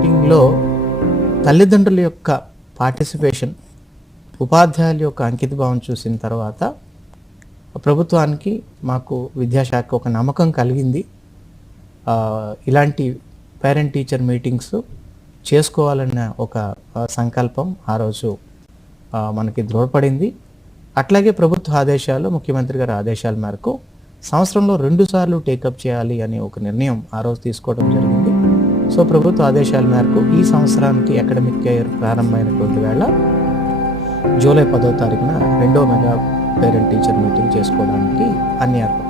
మీటింగ్లో తల్లిదండ్రుల యొక్క పార్టిసిపేషన్, ఉపాధ్యాయుల యొక్క అంకితభావం చూసిన తర్వాత ప్రభుత్వానికి, మాకు విద్యాశాఖ ఒక నమ్మకం కలిగింది. ఇలాంటి పేరెంట్ టీచర్ మీటింగ్స్ చేసుకోవాలన్న ఒక సంకల్పం ఆ రోజు మనకి దృఢపడింది. అట్లాగే ప్రభుత్వ ఆదేశాలు, ముఖ్యమంత్రి గారి ఆదేశాల మేరకు సంవత్సరంలో 2 సార్లు టేకప్ చేయాలి అని ఒక నిర్ణయం ఆ రోజు తీసుకోవడం జరిగింది. సో ప్రభుత్వ ఆదేశాల మేరకు ఈ సంవత్సరానికి అకాడమిక్ ఇయర్ ప్రారంభమైనటువంటి వేళ జూలై 10వ తారీఖున 2వ మెగా పేరెంట్ టీచర్ మీటింగ్ చేసుకోవడానికి అన్ని ఏర్పాట్లు